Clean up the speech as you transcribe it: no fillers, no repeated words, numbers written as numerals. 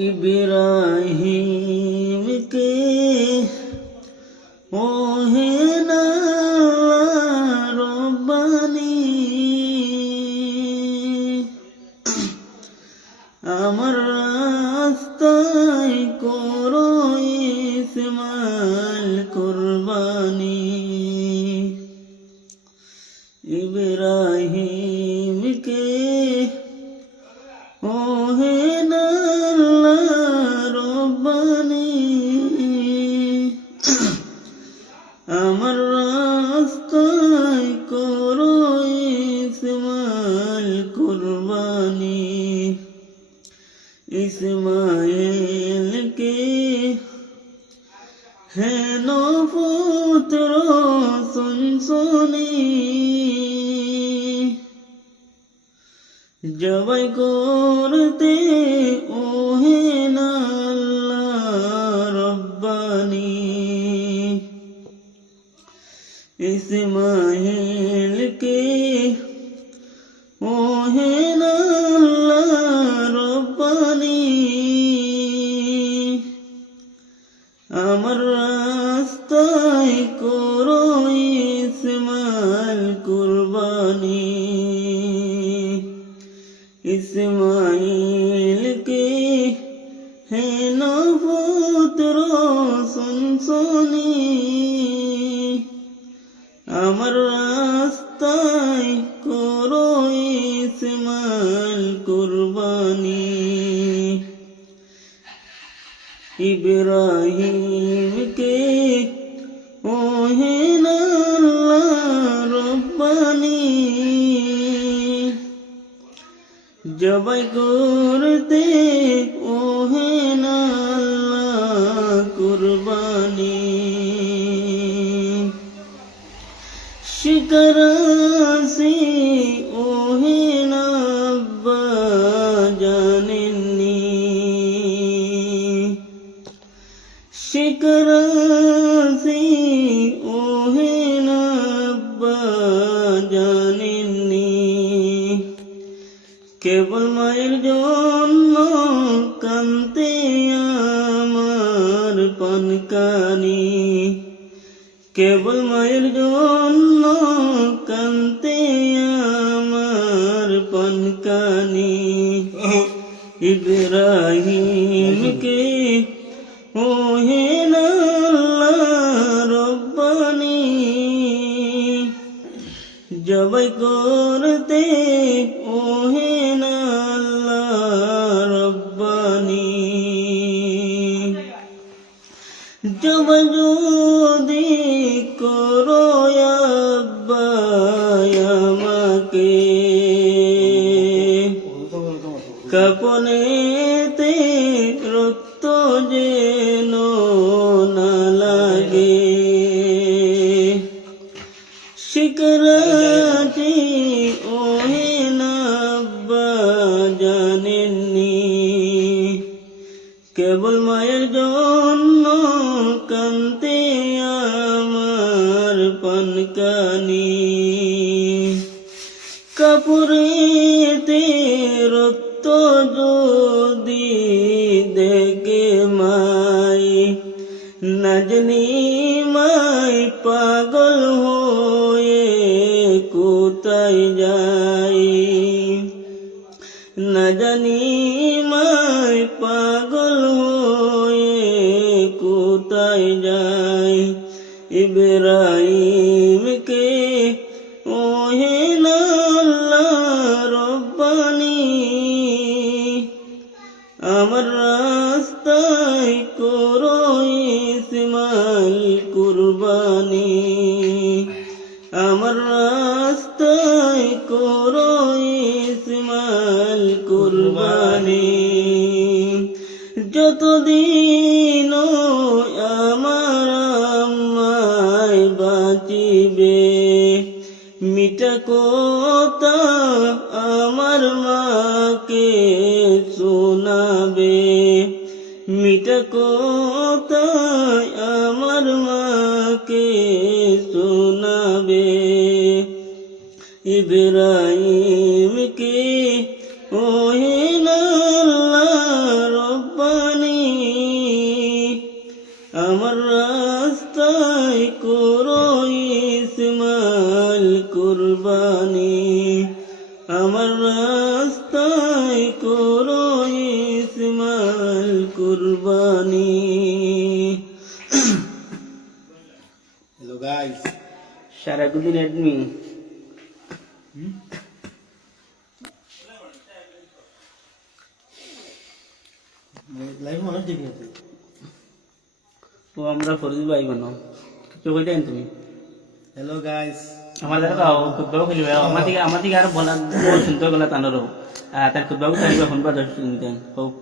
इब्राहिम के ओहेन रब्बानी আমার রাস্তায় করো ইসমাইল কুরবানি ইব্রাহিম কে ওহেন রব্বানি আমার রাস্তায় করো ইসমাইল কুরবানি इस्माइल के है नो पुत्र सुनसुनी जबै करते ओहेन अल्लाह रब्बानी इस्माइल के ओहेन আমার রাস্তায় করো ইসমাইল কুরবানি ইসমাইল কে হেন পুত্র সুনসুনি আমার রাস্তায় করো ইসমাইল কুরবানি इब्राहिम के ओहेन रब्बानी जबै करते ओहेन कुर्बानी शिकरासी ओहेन अब्बा जानेनी शिकरासी ओहेन अब्बा जानेनी केवल माয়ের জন্য কাঁদতে আমার পানকানি কেবল মায়ের জন্য কাঁদতে আমার পানকানি ইব্রাহিম কে ওহেন রব্বানি জবাই করতে ওহেন রব্বানি জবাই যদি করো আব্বা আমাকে কাপনেতে রক্ত যেন না লাগে শিকরাতি ওহেন আব্বা জানেননি কেবল মায়ের জন্য কাঁদতে আমার পানকানি কাপড়েতে রক্ত যদি দেখে মাই না জানি মাই পাগল হয়ে কোথায় যাই না জানি মাই পাগল হয়ে কোথায় যাই ইব্রাহিম কে ওহেন রব্বানি আমার রাস্তায় করো ইসমাইল কুরবানি আমার রাস্তায় করো ইসমাইল কুরবানি যতদিন আমার আম্মায় বাঁচিবে মিঠা কথা আমার মাকে শোনাবে মিঠা কথা আমার মাকে শোনাবে ইব্রাহিম কে ওহেন রব্বানি কুরবানি। হ্যালো গাইস, সারাকুদ্দিন এডমি লাইভ মানুষ দেখি আছে। ও আমরা ফরিদ ভাই বানো কিছু কইতেন তুমি হ্যালো গাইস, আমাদের কাও খুদবাও খেলিবে আমার দিকে আর বলা সুন্দর গলা টানোর তার খুদবাও চাইবে শুনবা দর্শক নিতেন হোক